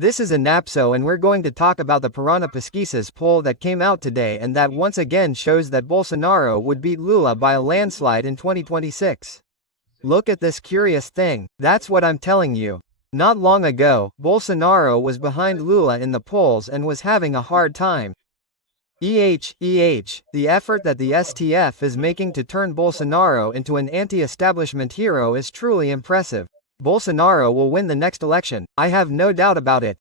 This is a NAPSO and we're going to talk about the Paraná Pesquisas poll that came out today and that once again shows that Bolsonaro would beat Lula by a landslide in 2026. Look at this curious thing, that's what I'm telling you. Not long ago, Bolsonaro was behind Lula in the polls and was having a hard time. The effort that the STF is making to turn Bolsonaro into an anti-establishment hero is truly impressive. Bolsonaro will win the next election, I have no doubt about it.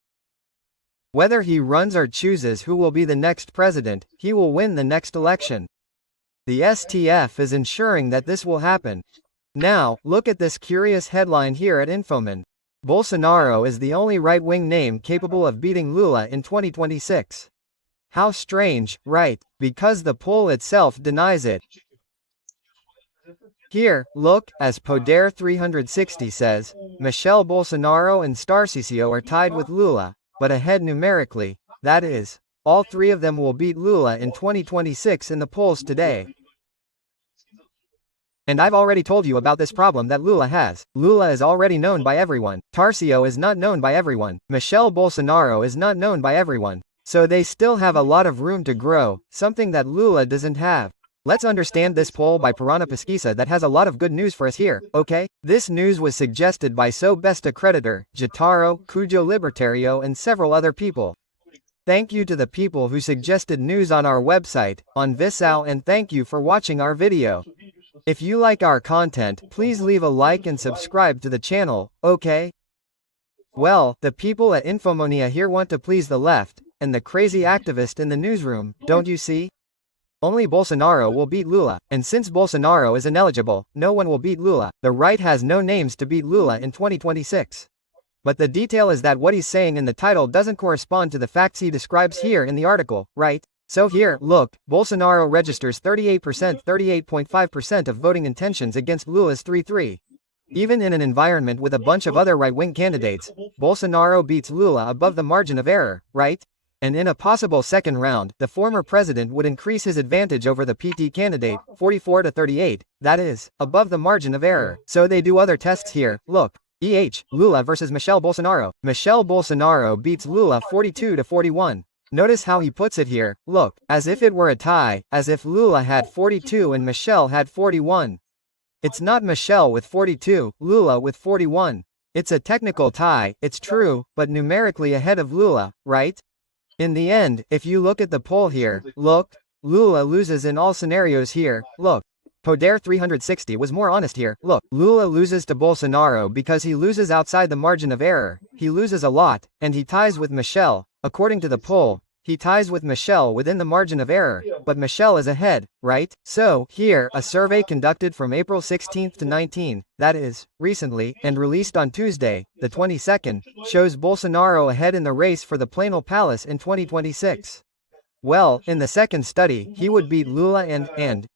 Whether he runs or chooses who will be the next president, he will win the next election. The STF is ensuring that this will happen. Now, look at this curious headline here at Infoman. Bolsonaro is the only right-wing name capable of beating Lula in 2026. How strange, right? Because the poll itself denies it. Here, look, as Poder 360 says, Michelle Bolsonaro and TARCISIO are tied with Lula, but ahead numerically, that is, all three of them will beat Lula in 2026 in the polls today. And I've already told you about this problem that Lula has. Lula is already known by everyone. TARCISIO is not known by everyone. Michelle Bolsonaro is not known by everyone. So they still have a lot of room to grow, something that Lula doesn't have. Let's understand this poll by Paraná Pesquisa that has a lot of good news for us here, okay? This news was suggested by So Besta Creditor, Jataro, Cujo Libertario and several other people. Thank you to the people who suggested news on our website, on Visao, and thank you for watching our video. If you like our content, please leave a like and subscribe to the channel, okay? Well, the people at Infomonia here want to please the left, and the crazy activist in the newsroom, don't you see? Only Bolsonaro will beat Lula, and since Bolsonaro is ineligible, no one will beat Lula. The right has no names to beat Lula in 2026. But the detail is that what he's saying in the title doesn't correspond to the facts he describes here in the article, right? So here, look, Bolsonaro registers 38.5% of voting intentions against Lula's 3-3. Even in an environment with a bunch of other right-wing candidates, Bolsonaro beats Lula above the margin of error, right? And in a possible second round, the former president would increase his advantage over the PT candidate, 44-38, that is, above the margin of error. So they do other tests here, look. Lula versus Michelle Bolsonaro. Michelle Bolsonaro beats Lula 42-41. Notice how he puts it here, look, as if it were a tie, as if Lula had 42 and Michelle had 41. It's not Michelle with 42, Lula with 41. It's a technical tie, it's true, but numerically ahead of Lula, right? In the end, if you look at the poll here, look, Lula loses in all scenarios here, look. Poder 360 was more honest here, look. Lula loses to Bolsonaro because he loses outside the margin of error, he loses a lot, and he ties with Michelle. According to the poll, he ties with Michelle within the margin of error, but Michelle is ahead, right? So, here, a survey conducted from April 16 to 19, that is, recently, and released on Tuesday, the 22nd, shows Bolsonaro ahead in the race for the Planal Palace in 2026. Well, in the second study, he would beat Lula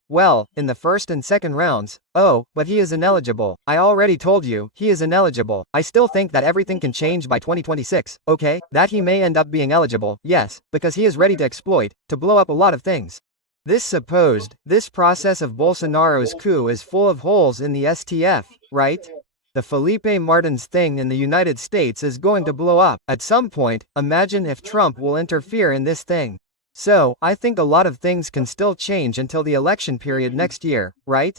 well, in the first and second rounds. Oh, but he is ineligible. I already told you, he is ineligible. I still think that everything can change by 2026, okay? That he may end up being eligible, yes, because he is ready to exploit, to blow up a lot of things. This process of Bolsonaro's coup is full of holes in the STF, right? The Felipe Martins thing in the United States is going to blow up. At some point, imagine if Trump will interfere in this thing. So, I think a lot of things can still change until the election period next year, right?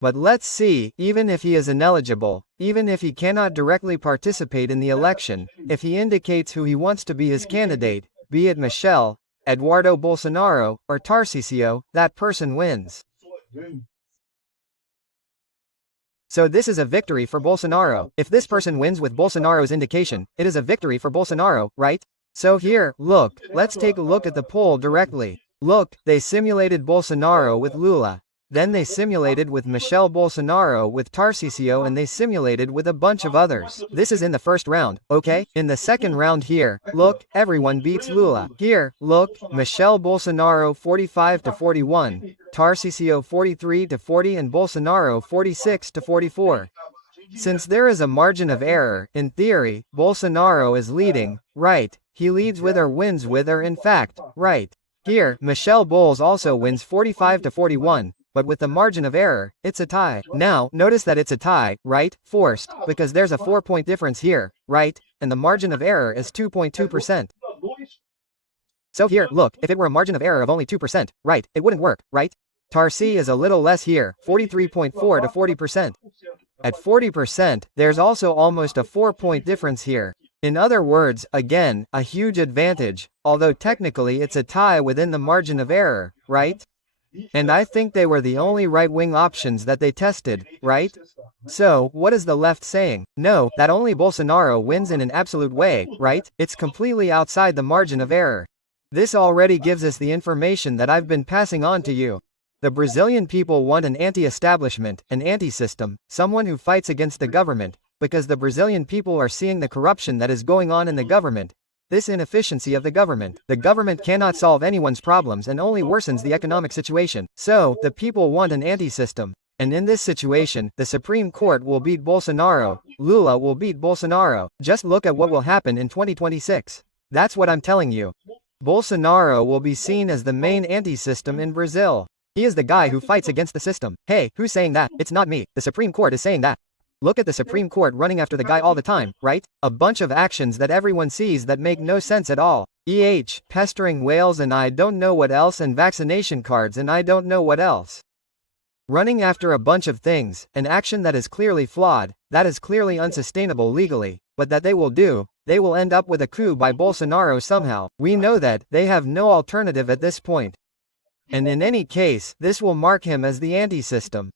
But let's see, even if he is ineligible, even if he cannot directly participate in the election, if he indicates who he wants to be his candidate, be it Michelle, Eduardo Bolsonaro, or TARCISIO, that person wins. So this is a victory for Bolsonaro. If this person wins with Bolsonaro's indication, it is a victory for Bolsonaro, right? So here, look, let's take a look at the poll directly. Look, they simulated Bolsonaro with Lula. Then they simulated with Michelle Bolsonaro with TARCISIO and they simulated with a bunch of others. This is in the first round, okay? In the second round here, look, everyone beats Lula. Here, look, Michelle Bolsonaro 45-41, TARCISIO 43-40 and Bolsonaro 46-44. Since there is a margin of error, in theory, Bolsonaro is leading, right? He leads with or wins with or in fact, right? Here, Michelle Bowles also wins 45-41, But with the margin of error, it's a tie. Now, notice that it's a tie, right? Forced, because there's a 4-point difference here, right? And the margin of error is 2.2%. So here, look, if it were a margin of error of only 2%, right, it wouldn't work, right? TARCISIO is a little less here, 43.4 to 40%. At 40%, there's also almost a 4-point difference here. In other words, again, a huge advantage, although technically it's a tie within the margin of error, right? And I think they were the only right-wing options that they tested, right? So, what is the left saying? No, that only Bolsonaro wins in an absolute way, right? It's completely outside the margin of error. This already gives us the information that I've been passing on to you. The Brazilian people want an anti-establishment, an anti-system, someone who fights against the government, because the Brazilian people are seeing the corruption that is going on in the government. This inefficiency of the government. The government cannot solve anyone's problems and only worsens the economic situation. So, the people want an anti-system. And in this situation, the Supreme Court will beat Bolsonaro. Lula will beat Bolsonaro. Just look at what will happen in 2026. That's what I'm telling you. Bolsonaro will be seen as the main anti-system in Brazil. He is the guy who fights against the system. Hey, who's saying that? It's not me. The Supreme Court is saying that. Look at the Supreme Court running after the guy all the time, right? A bunch of actions that everyone sees that make no sense at all. Pestering whales and I don't know what else, and vaccination cards and I don't know what else. Running after a bunch of things, an action that is clearly flawed, that is clearly unsustainable legally, but that they will do, they will end up with a coup by Bolsonaro somehow. We know that, they have no alternative at this point. And in any case, this will mark him as the anti-system.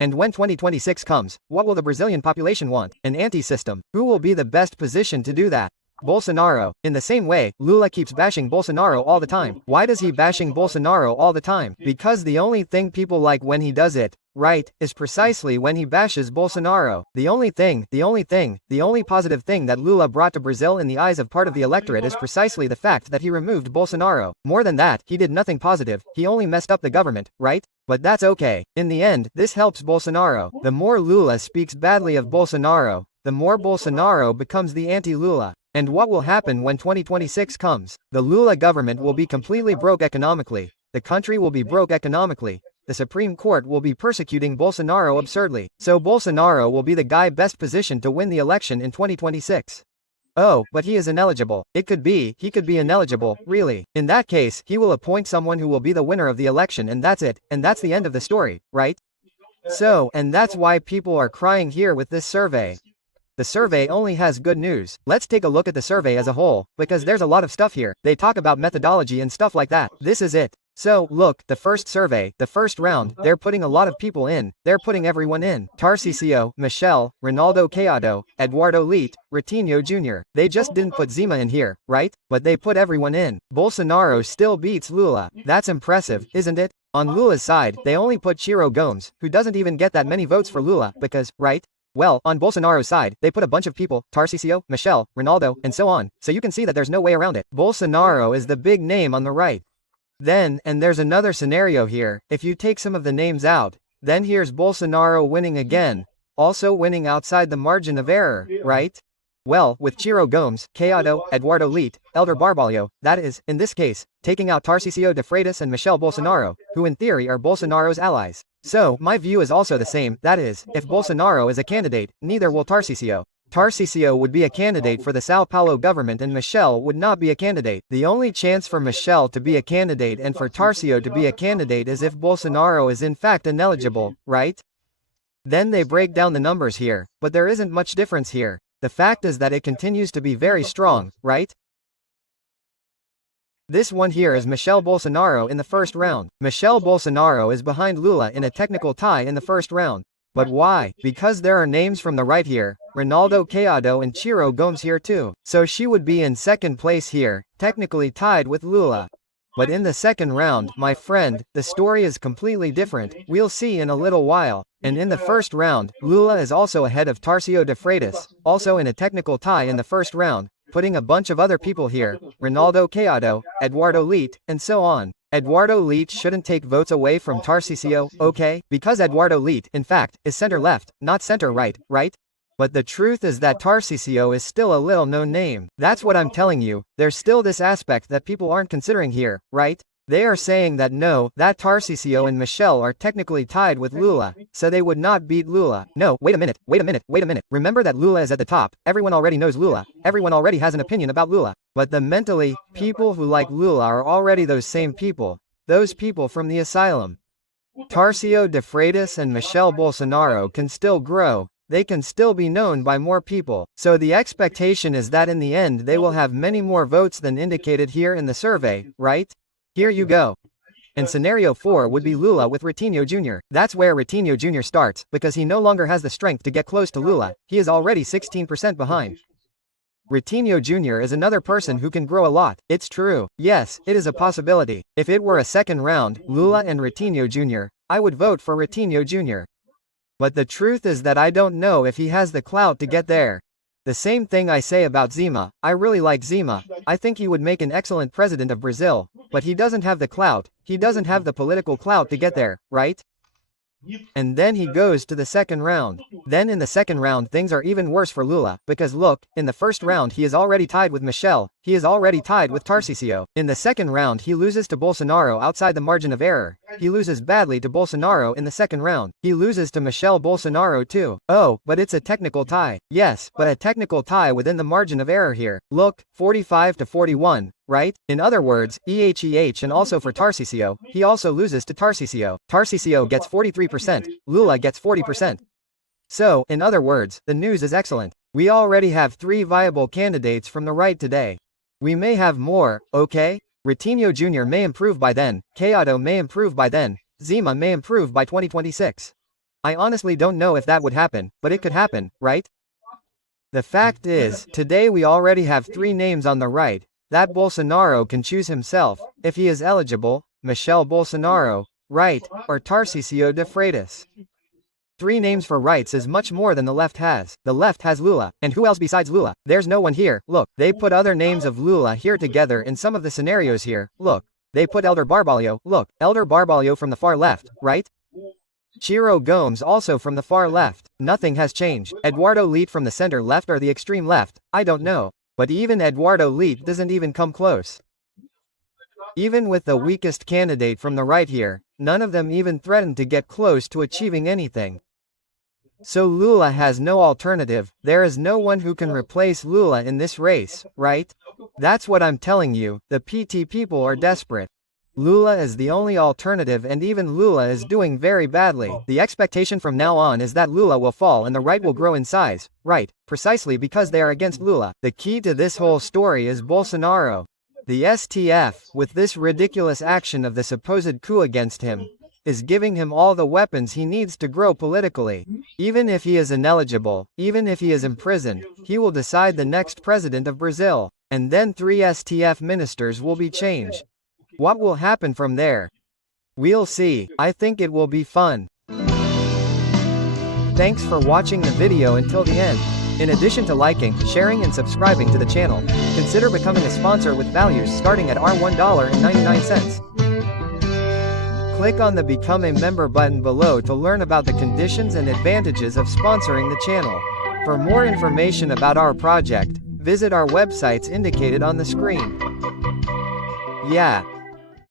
And when 2026 comes, what will the Brazilian population want? An anti-system. Who will be the best positioned to do that? Bolsonaro. In the same way, Lula keeps bashing Bolsonaro all the time. Why does he bashing Bolsonaro all the time? Because the only thing people like when he does it, right, is precisely when he bashes Bolsonaro. The only positive thing that Lula brought to Brazil in the eyes of part of the electorate is precisely the fact that he removed Bolsonaro. More than that, he did nothing positive, he only messed up the government, right? But that's okay. In the end, this helps Bolsonaro. The more Lula speaks badly of Bolsonaro, the more Bolsonaro becomes the anti-Lula. And what will happen when 2026 comes? The Lula government will be completely broke economically. The country will be broke economically. The Supreme Court will be persecuting Bolsonaro absurdly. So Bolsonaro will be the guy best positioned to win the election in 2026. Oh, but he is ineligible. He could be ineligible, really. In that case, he will appoint someone who will be the winner of the election, and that's it. And that's the end of the story, right? So, and that's why people are crying here with this survey. The survey only has good news. Let's take a look at the survey as a whole, because there's a lot of stuff here. They talk about methodology and stuff like that. This is it. So, look, the first survey, the first round, they're putting a lot of people in. They're putting everyone in. TARCISIO, Michelle, Ronaldo Caiado, Eduardo Leite, Ratinho Jr. They just didn't put Zima in here, right? But they put everyone in. Bolsonaro still beats Lula. That's impressive, isn't it? On Lula's side, they only put Ciro Gomes, who doesn't even get that many votes for Lula, because, right? Well, on Bolsonaro's side, they put a bunch of people, TARCISIO, Michelle, Ronaldo, and so on, so you can see that there's no way around it. Bolsonaro is the big name on the right. Then, and there's another scenario here, if you take some of the names out, then here's Bolsonaro winning again, also winning outside the margin of error, right? Well, with Ciro Gomes, Caiado, Eduardo Leite, Elder Barbalho, that is, in this case, taking out Tarcísio de Freitas and Michel Bolsonaro, who in theory are Bolsonaro's allies. So, my view is also the same, that is, if Bolsonaro is a candidate, neither will Tarcísio. Tarcísio would be a candidate for the Sao Paulo government and Michel would not be a candidate. The only chance for Michel to be a candidate and for Tarcísio to be a candidate is if Bolsonaro is in fact ineligible, right? Then they break down the numbers here, but there isn't much difference here. The fact is that it continues to be very strong, right? This one here is Michel Bolsonaro in the first round. Michel Bolsonaro is behind Lula in a technical tie in the first round. But why? Because there are names from the right here, Ronaldo Caiado and Ciro Gomes here too. So she would be in second place here, technically tied with Lula. But in the second round, my friend, the story is completely different, we'll see in a little while. And in the first round, Lula is also ahead of Tarcísio de Freitas, also in a technical tie in the first round, putting a bunch of other people here, Ronaldo Caiado, Eduardo Leite, and so on. Eduardo Leite shouldn't take votes away from Tarcísio, okay? Because Eduardo Leite, in fact, is center-left, not center-right, right? But the truth is that Tarcísio is still a little known name. That's what I'm telling you, there's still this aspect that people aren't considering here, right? They are saying that no, that TARCISIO and Michelle are technically tied with Lula, so they would not beat Lula. No, wait a minute. Remember that Lula is at the top, everyone already knows Lula, everyone already has an opinion about Lula. But the mentally, people who like Lula are already those same people, those people from the asylum. Tarcísio de Freitas and Michelle Bolsonaro can still grow, they can still be known by more people, so the expectation is that in the end they will have many more votes than indicated here in the survey, right? Here you go. And scenario 4 would be Lula with Ratinho Jr. That's where Ratinho Jr. starts, because he no longer has the strength to get close to Lula, he is already 16% behind. Ratinho Jr. is another person who can grow a lot, it's true, yes, it is a possibility. If it were a second round, Lula and Ratinho Jr., I would vote for Ratinho Jr. But the truth is that I don't know if he has the clout to get there. The same thing I say about Zema, I really like Zema, I think he would make an excellent president of Brazil, but he doesn't have the clout, he doesn't have the political clout to get there, right? And then he goes to the second round. Then in the second round things are even worse for Lula, because look, in the first round he is already tied with Michelle, he is already tied with Tarcísio. In the second round he loses to Bolsonaro outside the margin of error, he loses badly to Bolsonaro in the second round, he loses to Michelle Bolsonaro too. Oh, but it's a technical tie. Yes, but a technical tie within the margin of error here. Look, 45 to 41. Right? In other words, and also for Tarcísio, he also loses to Tarcísio. Tarcísio gets 43%, Lula gets 40%. So, in other words, the news is excellent. We already have 3 viable candidates from the right today. We may have more, okay? Ratinho Jr. may improve by then, Caiado may improve by then, Zema may improve by 2026. I honestly don't know if that would happen, but it could happen, right? The fact is, today we already have 3 names on the right, that Bolsonaro can choose himself, if he is eligible, Michelle Bolsonaro, right, or Tarcísio de Freitas. 3 names for rights is much more than the left has. The left has Lula, and who else besides Lula? There's no one here, look, they put other names of Lula here together in some of the scenarios here, look. They put Elder Barbalho, look, Elder Barbalho from the far left, right? Ciro Gomes also from the far left, nothing has changed. Eduardo Leite from the center left or the extreme left, I don't know. But even Eduardo Leite doesn't even come close. Even with the weakest candidate from the right here, none of them even threaten to get close to achieving anything. So Lula has no alternative, there is no one who can replace Lula in this race, right? That's what I'm telling you, the PT people are desperate. Lula is the only alternative and even Lula is doing very badly. The expectation from now on is that Lula will fall and the right will grow in size, right, precisely because they are against Lula. The key to this whole story is Bolsonaro. The STF, with this ridiculous action of the supposed coup against him, is giving him all the weapons he needs to grow politically. Even if he is ineligible, even if he is imprisoned, he will decide the next president of Brazil, and then 3 STF ministers will be changed. What will happen from there? We'll see. I think it will be fun. Thanks for watching the video until the end. In addition to liking, sharing and subscribing to the channel, consider becoming a sponsor with values starting at $1.99. Click on the Become a Member button below to learn about the conditions and advantages of sponsoring the channel. For more information about our project, visit our websites indicated on the screen. Yeah.